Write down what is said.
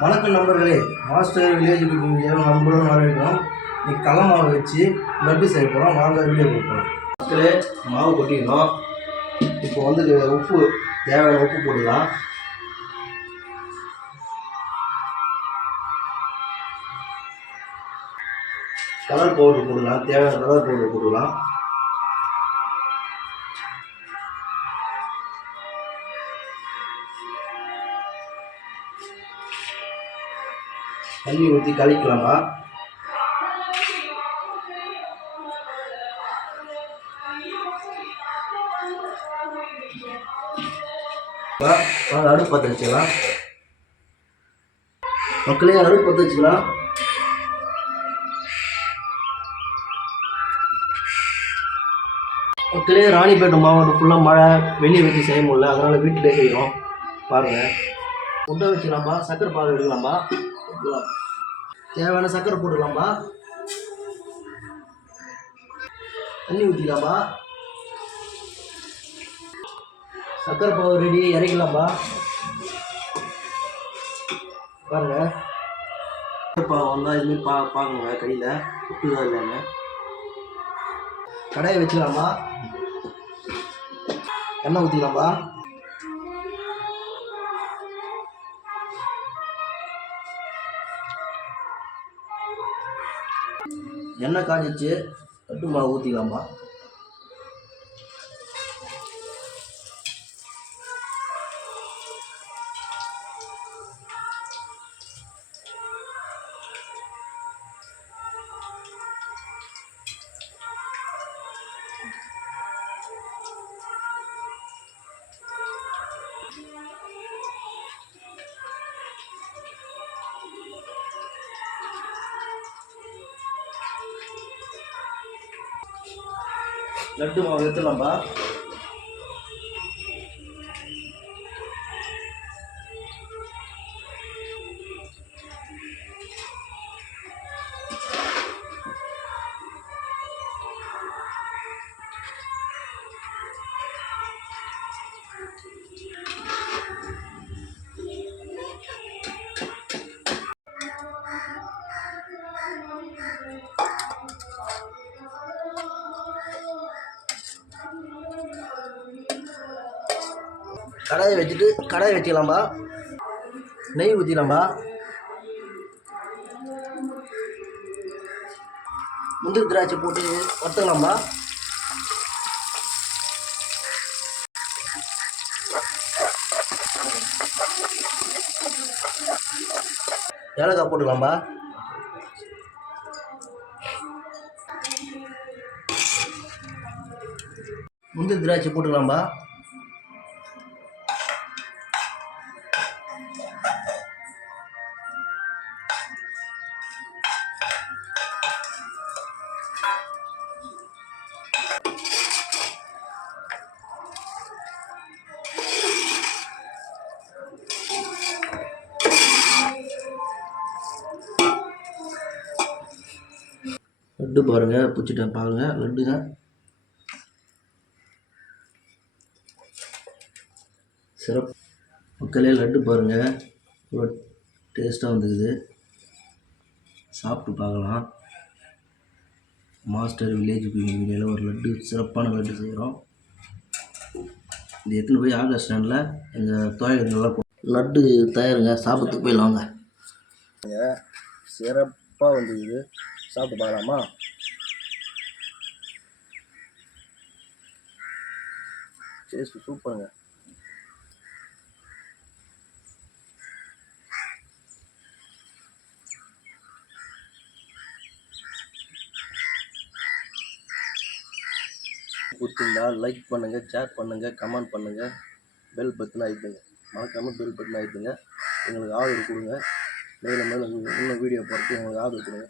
வணக்கம் நண்பர்களே, master village cooking video நண்பர்களும் வரவேற்கிறோம். இன்னைக்கு கடலை மாவு வச்சு லட்டு செய்ய போகிறோம். வாங்க வீடியோ கொடுப்போம். மக்களே, மாவு கொட்டிக்கணும். இப்போ வந்து உப்பு தேவையான உப்பு போட்டுக்கலாம். கலர் பவுடர் போடலாம். தேவையான கலர் பவுடர் போடலாம். தண்ணி ஊற்றி கலக்கலாமா. அடுப்பு பற்ற வச்சுக்கலாம். மக்களே, அடுப்பு பற்ற வச்சுக்கலாம். மக்களே, ராணிப்பேட்டை மாவட்டம் ஃபுல்லாக மழை, வெளியே வச்சு செய்ய முடியல, அதனால் வீட்டிலே செய்கிறோம். பாருங்கள், முட்டை வச்சுக்கலாமா, சர்க்கரை பாகு எடுக்கலாமா, தேவையான சர்க்கரை போட்டுக்கலாமா, தண்ணி ஊற்றிக்கலாமா, சர்க்கரை பாகு ரெடி, இறக்கலாமா. பாருங்க, பாகு வந்தால் இதுமாரி பார்க்கணுங்க கையில் உப்புதான் இல்லைன்னு. கடாயை வச்சுக்கலாமா, எண்ணெய் ஊற்றிக்கலாமா. எண்ணெய் காஞ்சிச்சு, லட்டு மாவு ஊற்றிக்கலாமா. லட்டு மாவு எடுத்துலாம்பா. கடாயை வச்சுட்டு கடாயை வச்சுக்கலாம்பா. நெய் ஊற்றிக்கலாம்பா. முந்திரி திராட்சை போட்டு வறுத்துக்கலாம்பா. ஏலக்காய் போட்டுக்கலாம்பா. முந்திரி திராட்சை போட்டுக்கலாம்பா. லட்டு பாருங்கள், பிடிச்சிட்டேன் பாருங்கள், லட்டுங்க சிறப்பு. மக்களே, லட்டு பாருங்கள், இவ்வளோ டேஸ்ட்டாக வந்துக்குது. சாப்பிட்டு பார்க்கலாம். மாஸ்டர் வில்லேஜ் குக்கிங் வீடியோவில் ஒரு லட்டு, சிறப்பான லட்டு செய்கிறோம். இது எடுத்துன்னு போய் ஆகஸ்ட் ஸ்டாண்டில் எங்கள் தோழர்கள்லாம் லட்டு தயாருங்க. சாப்பிட்றதுக்கு போயிடலாங்க. சிறப்பாக வந்துக்குது. சாப்பிட்டு பார்க்கலாமா. டேஸ்ட்டு சூப்பருங்க. பிடிச்சிருந்தா லைக் பண்ணுங்கள், ஷேர் பண்ணுங்கள், கமெண்ட் பண்ணுங்கள், பெல் பட்டன் அழுத்துங்க. மறக்காமல் பெல் பட்டன் அழுத்துங்க. எங்களுக்கு ஆதரவு கொடுங்க. மேலும் மேலும் இன்னும் வீடியோ பார்த்து எங்களுக்கு ஆதரவு கொடுங்க.